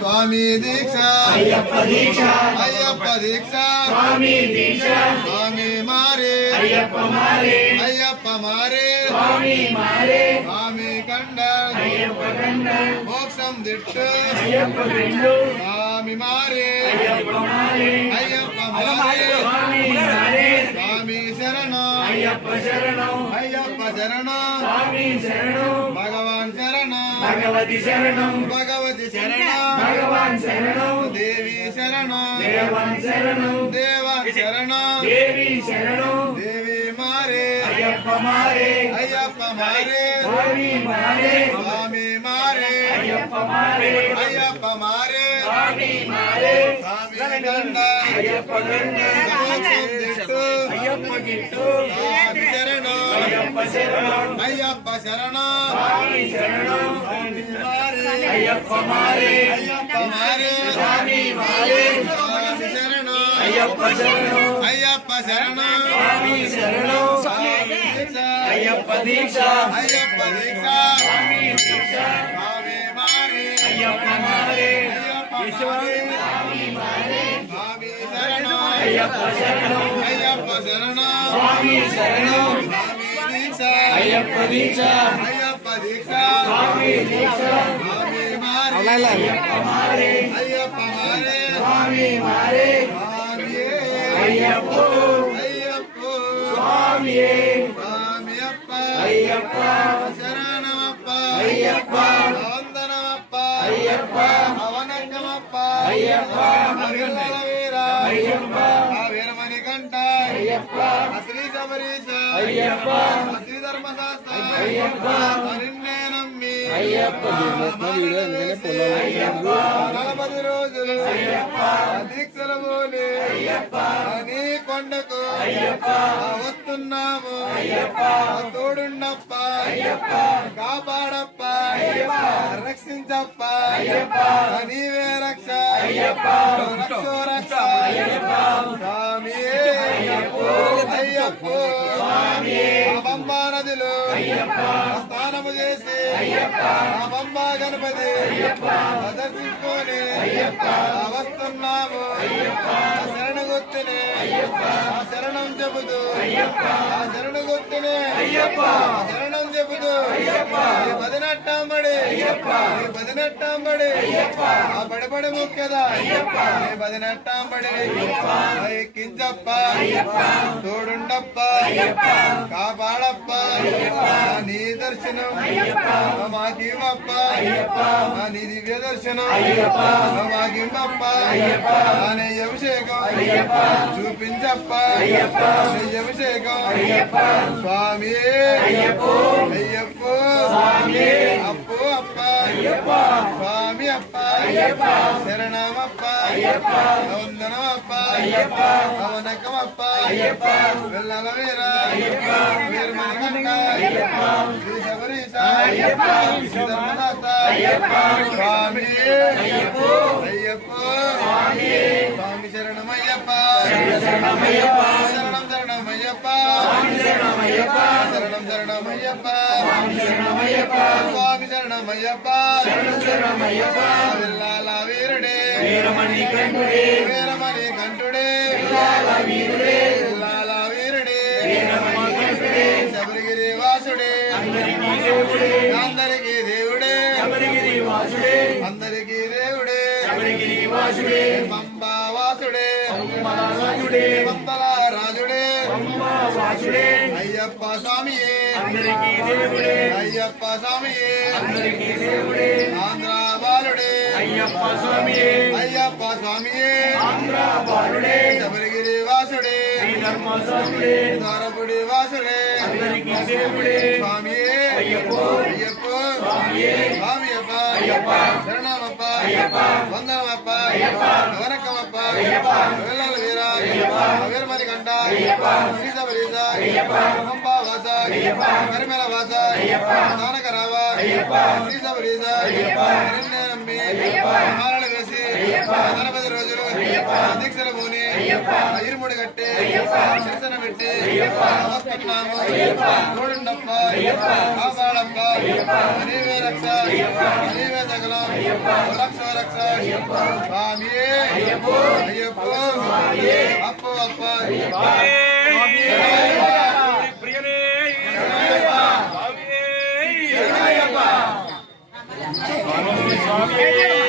స్వామి దీక్ష అయ్యప్ప దీక్ష అయ్యప్ప దీక్ష స్వామి దీక్ష స్వామి మారే అయ్యప్ప మారే అయ్యప్ప మారే స్వామి మారే స్వామి కండ అయ్యప్ప కండ మోక్షం దిట్టు అయ్యప్ప బిందు స్వామి మారే అయ్యప్ప మారే అయ్యప్ప మారే స్వామి మారే స్వామి శరణం అయ్యప్ప శరణం అయ్యప్ప శరణం స్వామి శరణం భగవాన్ శరణం భగవతి శరణం భగవతి శరణం భగవాన్ శరణం దేవి శరణం దేవన్ శరణం దేవ శరణం దేవి శరణం దేవి మారే అయ్యప్ప మారే అయ్యప్ప మారే స్వామి మారే స్వామి మారే అయ్యప్ప మారే అయ్యప్ప మారే స్వామి మారే స్వామి గండ అయ్యప్ప గండ మోక్షం దిట్టు అయ్యప్ప గిట్టు స్వామి శరణం అయ్యప్ప శరణం అయ్యప్ప శరణం స్వామి శరణం స్వామి మారే అయ్యప్ప మారే అయ్యప్ప మారే స్వామి మారే స్వామి శరణం అయ్యప్ప శరణం అయ్యప్ప శరణం స్వామి శరణం స్వామి దీక్ష అయ్యప్ప దీక్ష అయ్యప్ప దీక్ష స్వామి దీక్ష స్వామి మారే అయ్యప్ప మారే అయ్యప్ప మారే స్వామి మారే స్వామి శరణం అయ్యప్ప శరణం అయ్యప్ప శరణం స్వామి శరణం స్వామి దీక్ష అయ్యప్ప దీక్ష అయ్యప్ప దీక్ష స్వామి దీక్ష స్వామి మారే అయ్యప్ప మారే అయ్యప్ప మారే స్వామి మారే స్వామియే అయ్యప్ప అయ్యప్ప స్వామియే స్వామి అప్ప అయ్యప్ప శరణమప్ప అయ్యప్ప వందనమప్ప అయ్యప్ప అవనకమప్ప అయ్యప్ప అవిల్లల వీర అయ్యప్ప ఆ వీరమణి కంట అయ్యప్ప శ్రీ శబరీశ అయ్యప్ప శ్రీ ధర్మశాస్త్ర అయ్యప్ప నిన్నే నమ్మి అయ్యప్ప 40 రోజులు దీక్షల పోలి నీ కొండకు వస్తున్నాము తోడుండప్ప కాపాడప్ప రక్షించప్ప నీవే రక్ష రక్షో రక్ష స్వామి అయ్యప్ప పంబా నదిలో స్నానము చేసి ఆ పంబా గణపతి దర్శించుకొని వస్తున్నాము శరణ గుర్తునే శరణం చెబుతూ శరణ గుర్తునే శరణం చెబుతూ పదినట్టాంబడి పదినట్టాంబడి ఆ పడిపడి ముఖ్యదా పదినట్టాంబడి ఎక్కించప్ప తోడుండప్ప కాపాడప్ప నీ దర్శనం మాకివ్వప్ప నీ దివ్య దర్శనం మాకివ్వప్ప నీ అభిషేకం చూపించప్ప నీ అభిషేకం స్వామి అయ్యప్ప అప్పు అప్ప స్వామి అప్ప శరణమప్ప వందనమప్ప అవనకమప్ప వెళ్ళల వీర వీరమణికంఠ శ్రీ శబరీశ శ్రీ ధర్మశాస్త్ర స్వామి అయ్యప్ప స్వామి శరణమయ్యప్ప శరణం శరణమయ్యప్ప శరణం శరణమయ్యప్ప స్వామి శరణమయ్యప్ప వెళ్ళాల వీరుడే వీరమణి కంఠుడే వీరమణి కంఠుడే వెళ్ళాల వీరుడే శబరిగిరి వాసుడే అందరికీ దేవుడే అందరికీ దేవుడే పంబా వాసుడే పంబల రాజుడే అయ్యప్ప స్వామియే అయ్యప్ప స్వామియే ఆంధ్ర బాలుడే అయ్యప్ప స్వామియే అయ్యప్ప స్వామియే ఆంధ్ర బాలుడే శబరిగిరి వాసుడే ధర్మశాస్త్రుడే ద్వారపుడి వాసుడే అందరికీ దేవుడే స్వామియే అయ్యప్ప అయ్యప్ప స్వామియే స్వామియప్ప అయ్యప్ప శరణమప్ప అయ్యప్ప వందనమప్ప అయ్యప్ప వనకమప్ప అయ్యప్ప వెళ్ళాల వీర అయ్యప్ప వీరమణి కంట అయ్యప్ప శ్రీ శబరీశ అయ్యప్ప పంబా వాస అయ్యప్ప కరిమేల వాస అయ్యప్ప స్థానక రావ అయ్యప్ప శ్రీ శబరీశ అయ్యప్ప నిన్నే నమ్మి అయ్యప్ప మాలలు వేసి అయ్యప్ప 40 రోజులు దీక్షల భూని இருமுடி கட்டி சிரசனம் வெட்டி நமஸ்கரிநாம கோடுண்டப்ப காபாலப்ப ஹரிவே ரக்ஷ ஹரிவே சகலம் ரக்ஷ ரக்ஷ சுவாமியே ஐயப்போ அப்போ அப்பா பிரியனே சுவாமியே